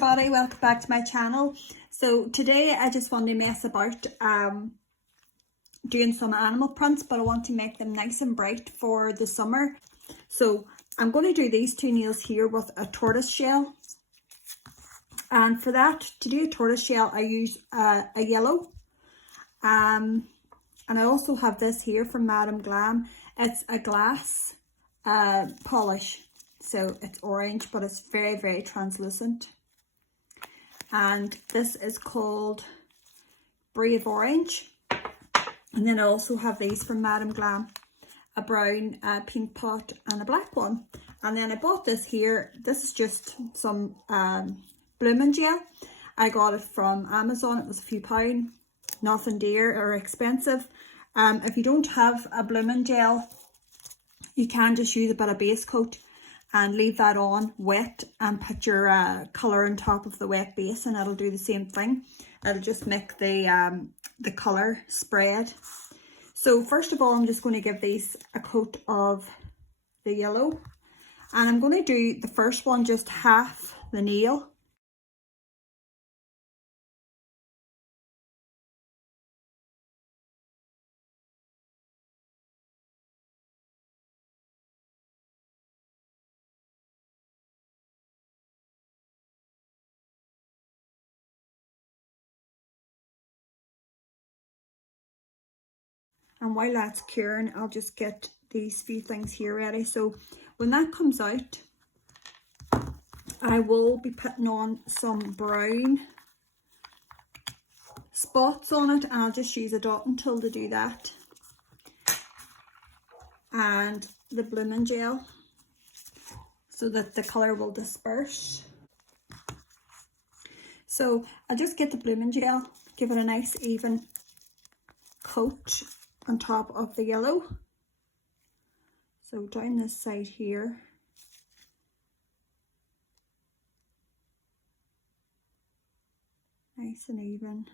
everybody, welcome back to my channel. So today I just want to mess about doing some animal prints, but I want to make them nice and bright for the summer. So I'm going to do these two nails here with a tortoise shell, and for that, to do a tortoise shell, I use a yellow, and I also have this here from Madam Glam. It's a glass polish, so it's orange, but it's very translucent. And this is called Brave Orange. And then I also have these from Madam Glam, a brown, pink pot, and a black one. And then I bought this here. This is just some blooming gel. I got it from Amazon. It was a few pound, nothing dear or expensive. If you don't have a blooming gel, you can just use a bit of base coat and leave that on wet and put your colour on top of the wet base, and it'll do the same thing. It'll just make the colour spread. So first of all, I'm just going to give these a coat of the yellow, and I'm going to do the first one just half the nail. And while that's curing, I'll just get these few things here ready. So when that comes out, I will be putting on some brown spots on it, and I'll just use a dotting tool to do that. And the blooming gel, so that the colour will disperse. So I'll just get the blooming gel, give it a nice even coat on top of the yellow. So down this side here. Nice and even.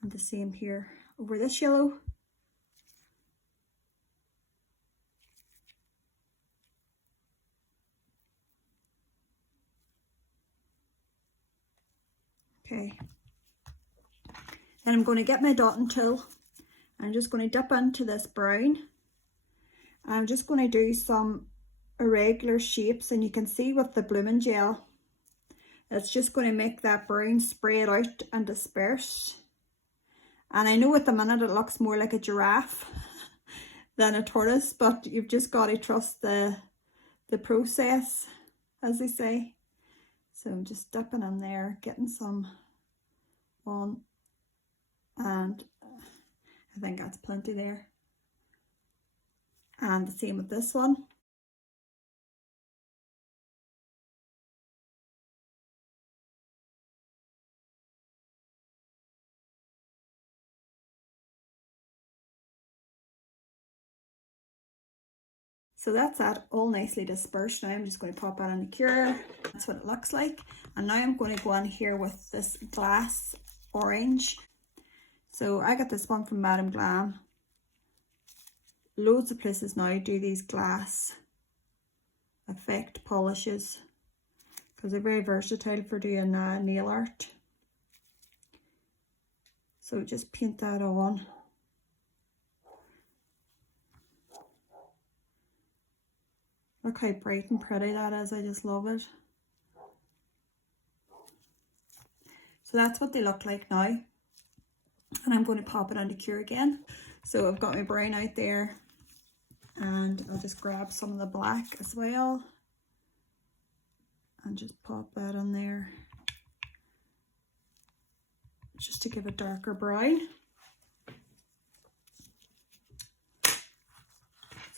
And the same here over this yellow. Okay. Then I'm going to get my dotting tool. I'm just going to dip into this brown. I'm just going to do some irregular shapes, and you can see with the blooming gel, it's just going to make that brown spread out and disperse. And I know at the minute it looks more like a giraffe than a tortoise, but you've just got to trust the process, as they say. So I'm just dipping in there, getting some on, and I think that's plenty there. And the same with this one. So that's that all nicely dispersed. Now I'm just going to pop that in the curer. That's what it looks like. And now I'm going to go on here with this glass orange. So I got this one from Madam Glam. Loads of places now do these glass effect polishes because they're very versatile for doing nail art. So just paint that on. Look how bright and pretty that is. I just love it. So that's what they look like now. And I'm going to pop it on the cure again. So I've got my brown out there, and I'll just grab some of the black as well and just pop that on there just to give a darker brown.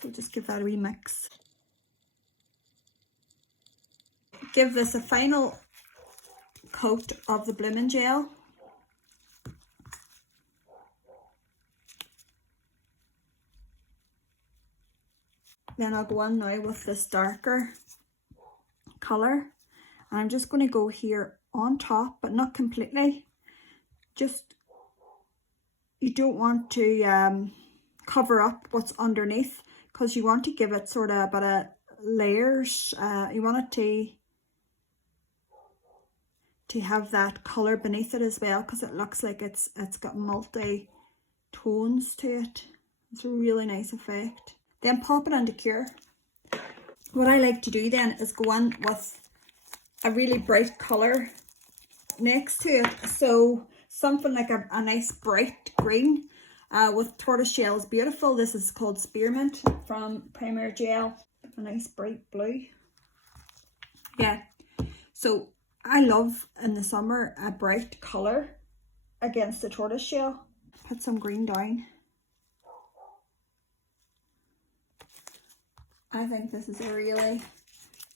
So just give that a wee mix. Give this a final coat of the blooming gel. Then I'll go on now with this darker colour. And I'm just going to go here on top, but not completely. Just, you don't want to cover up what's underneath, because you want to give it sort of a bit of layers. You want it to to have that colour beneath it as well, because it looks like it's got multi tones to it. It's a really nice effect. Then pop it into cure. What I like to do then is go in with a really bright colour next to it. So something like a nice bright green with Tortoise Shell is beautiful. This is called Spearmint from Premier Gel. A nice bright blue. Yeah, so I love in the summer a bright colour against the Tortoise Shell. Put some green down. I think this is a really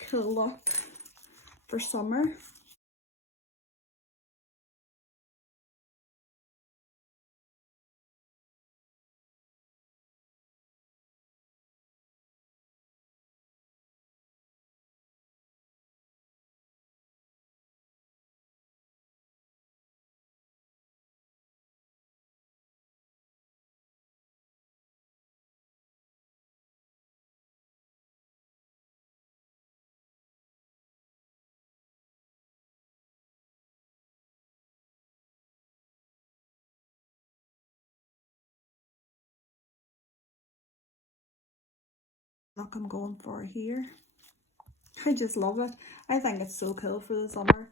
cool look for summer. Look, I'm going for here. I just love it. I think it's so cool for the summer.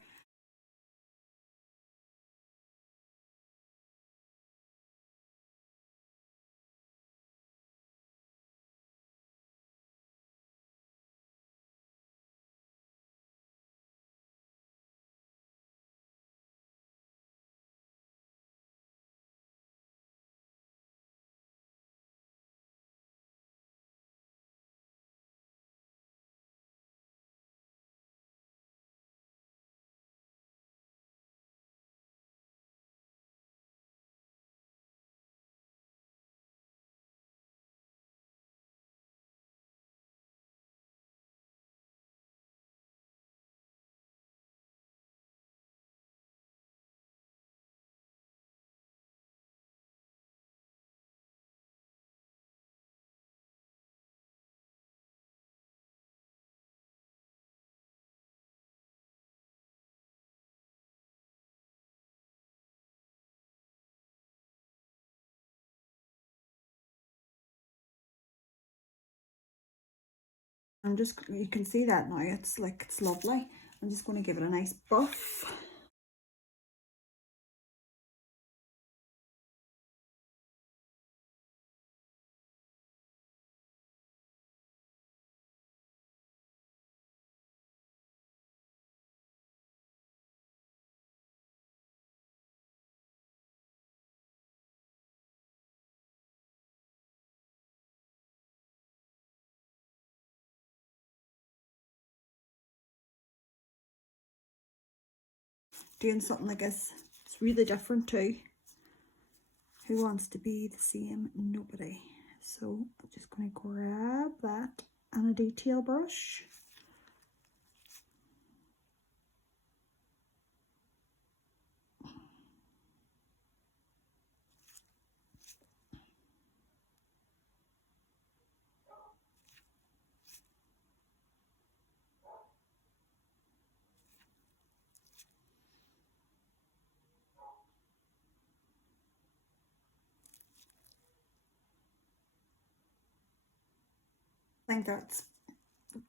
You can see that now, it's like, it's lovely. I'm just going to give it a nice buff. Doing something like this, it's really different too. Who wants to be the same? Nobody. So I'm just going to grab that and a detail brush. I think that's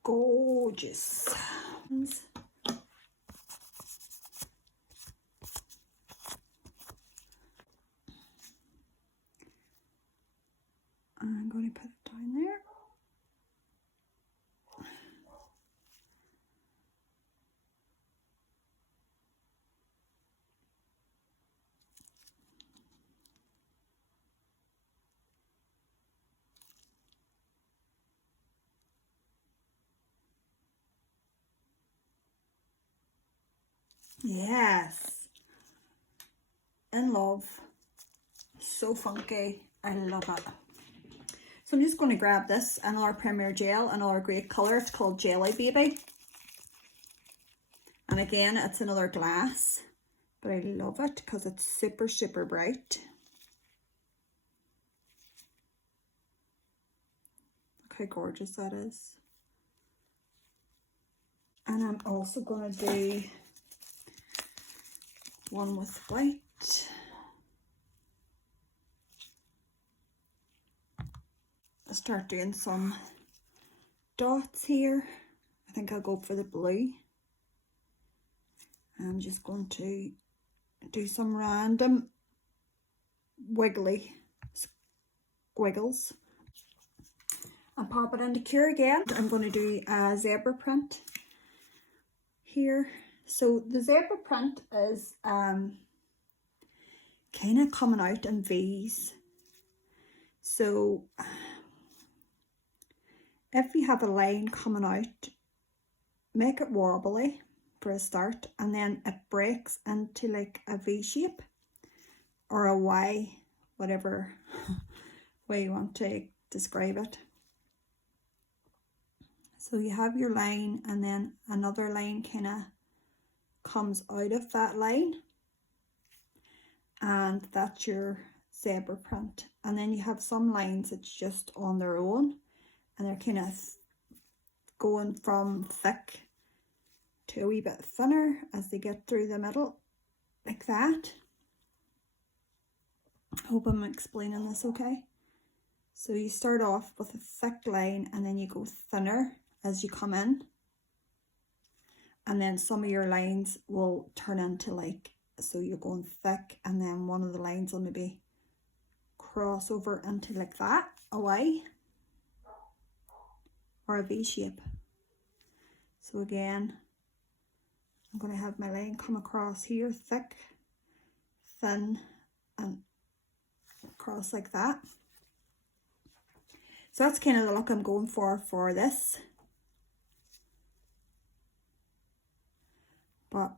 gorgeous. I'm going to put it down there. Yes. In love. So funky. I love it. So I'm just going to grab this, another Premier Gel, another great colour. It's called Jelly Baby. And again, it's another glass. But I love it because it's super, super bright. Look how gorgeous that is. And I'm also going to do one with white. I'll start doing some dots here. I think I'll go for the blue. I'm just going to do some random wiggly squiggles and pop it into cure again. I'm going to do a zebra print here. So the zebra print is kind of coming out in V's. So if you have a line coming out, make it wobbly for a start, and then it breaks into like a V shape or a Y, whatever way you want to describe it. So you have your line, and then another line kind of comes out of that line, and that's your zebra print. And then you have some lines that's just on their own, and they're kind of going from thick to a wee bit thinner as they get through the middle, like that. Hope I'm explaining this okay. So you start off with a thick line, and then you go thinner as you come in, and then some of your lines will turn into like, so you're going thick, and then one of the lines will maybe cross over into like that, a Y or a V shape. So again, I'm going to have my line come across here, thick, thin, and across like that. So that's kind of the look I'm going for this. But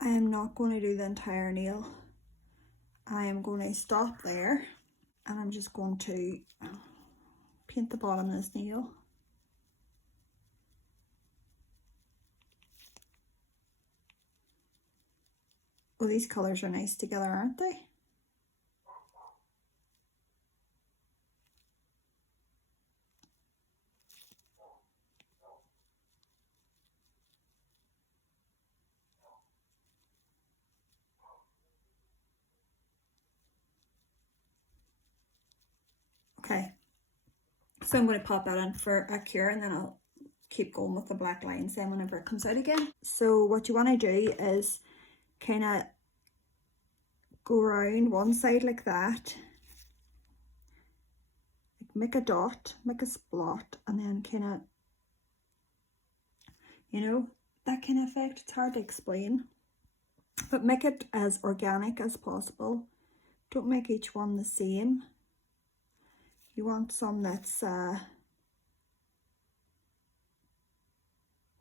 I am not going to do the entire nail. I am going to stop there, and I'm just going to paint the bottom of this nail. Oh, these colours are nice together, aren't they? Okay, so I'm going to pop that in for a cure, and then I'll keep going with the black lines then whenever it comes out again. So what you want to do is kind of go around one side like that, like make a dot, make a splot, and then kind of, you know, that kind of effect. It's hard to explain, but make it as organic as possible. Don't make each one the same. You want some that's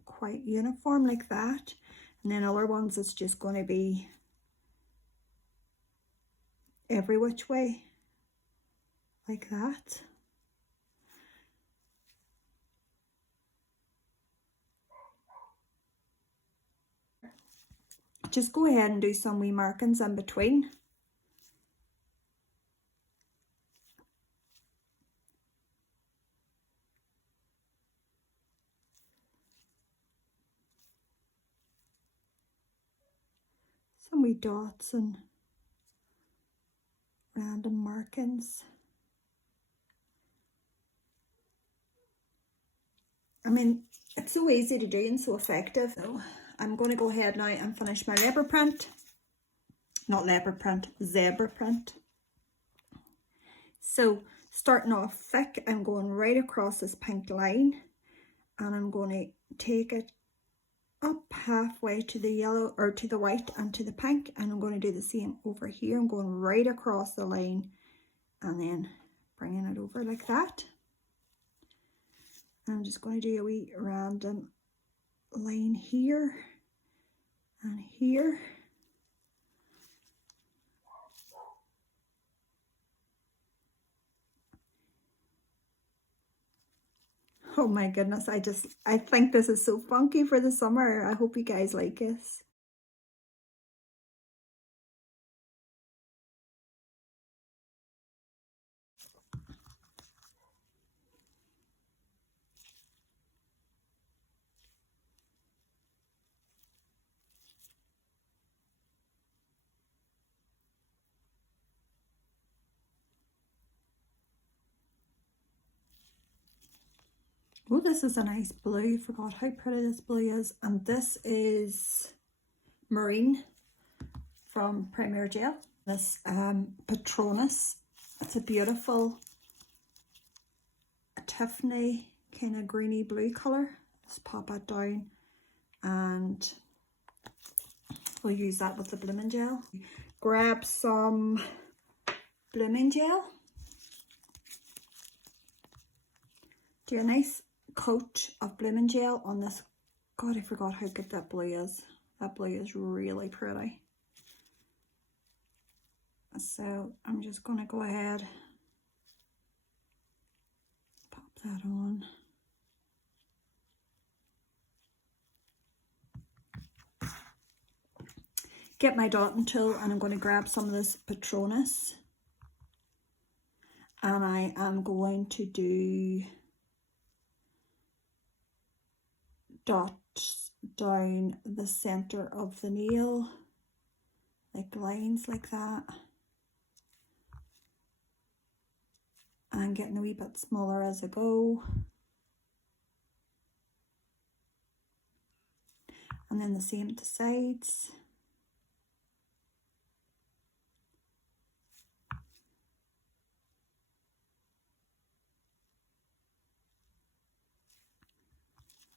quite uniform like that, and then other ones it's just going to be every which way like that. Just go ahead and do some wee markings in between. Some wee dots and random markings. I mean, it's so easy to do and so effective. So I'm going to go ahead now and finish my leopard print. Not leopard print, zebra print. So starting off thick, I'm going right across this pink line, and I'm going to take it up halfway to the yellow, or to the white and to the pink, and I'm going to do the same over here. I'm going right across the line and then bringing it over like that. I'm just going to do a wee random line here and here. Oh my goodness, I think this is so funky for the summer. I hope you guys like this. Oh, this is a nice blue. Forgot how pretty this blue is. And this is Marine from Premier Gel. This Patronus. It's a beautiful Tiffany kind of greeny blue colour. Let's pop it down and we'll use that with the blooming gel. Grab some blooming gel. Do a nice coat of blooming gel on this. God, I forgot how good that blue is. That blue is really pretty. So I'm just going to go ahead, pop that on. Get my dotting tool and I'm going to grab some of this Patronus. And I am going to do dots down the center of the nail, like lines like that. And getting a wee bit smaller as I go. And then the same at the sides.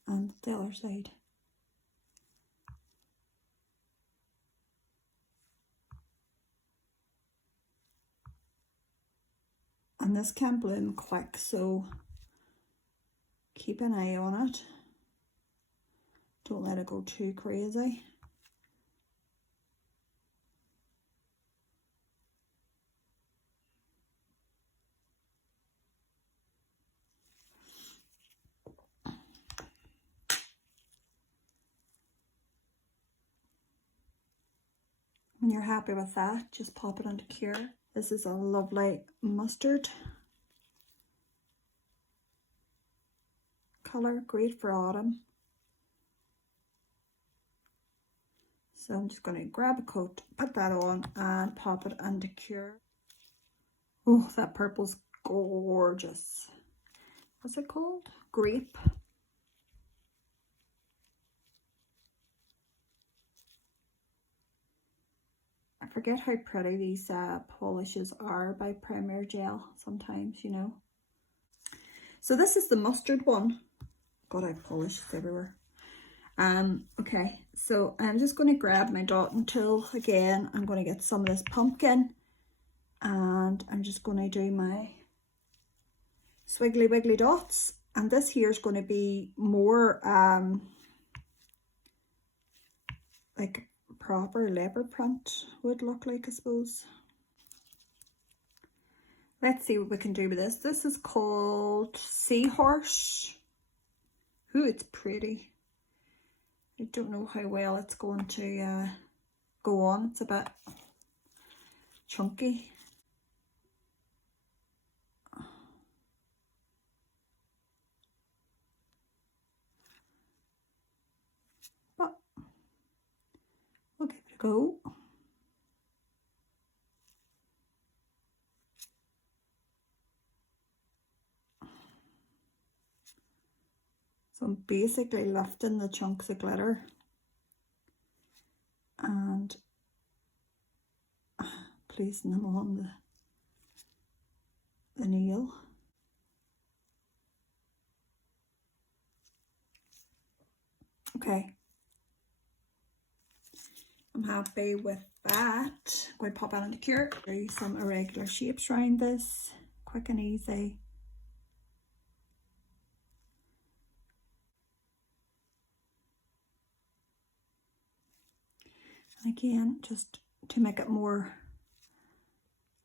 And the other side. And this can bloom quick, so keep an eye on it. Don't let it go too crazy. When you're happy with that, just pop it into cure. This is a lovely mustard colour, great for autumn. So I'm just going to grab a coat, put that on and pop it into cure. Oh, that purple's gorgeous. What's it called? Grape. I forget how pretty these polishes are by Premier Gel sometimes, you know. So this is the mustard one. God, I have polishes everywhere. Okay, so I'm just going to grab my dotting tool again. I'm going to get some of this pumpkin and I'm just going to do my swiggly wiggly dots. And this here is going to be more like proper leopard print would look like, I suppose. Let's see what we can do with this. This is called Seahorse. Ooh, it's pretty. I don't know how well it's going to go on. It's a bit chunky. But we'll give it a go. So I'm basically lifting the chunks of glitter and placing them on the nail. Okay, I'm happy with that. I'm going to pop that into cure. Do some irregular shapes around this, quick and easy. And again, just to make it more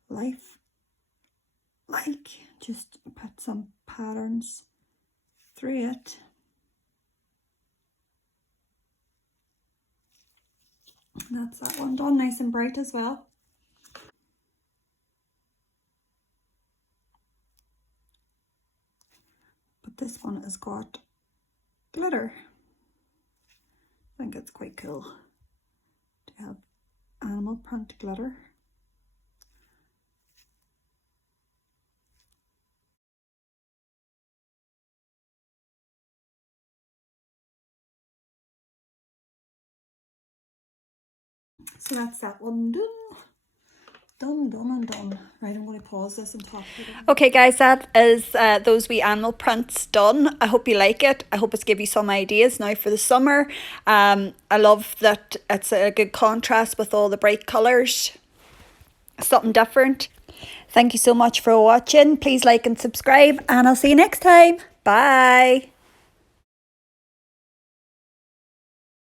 life-like, just put some patterns through it. That's that one done, nice and bright as well. But this one has got glitter. I think it's quite cool to have animal print glitter. So that's that one done. Done and done. Right, I'm going to pause this and talk to them. Okay guys, that is those wee animal prints done. I hope you like it. I hope it's give you some ideas now for the summer. I love that it's a good contrast with all the bright colours. Something different. Thank you so much for watching. Please like and subscribe, and I'll see you next time. Bye.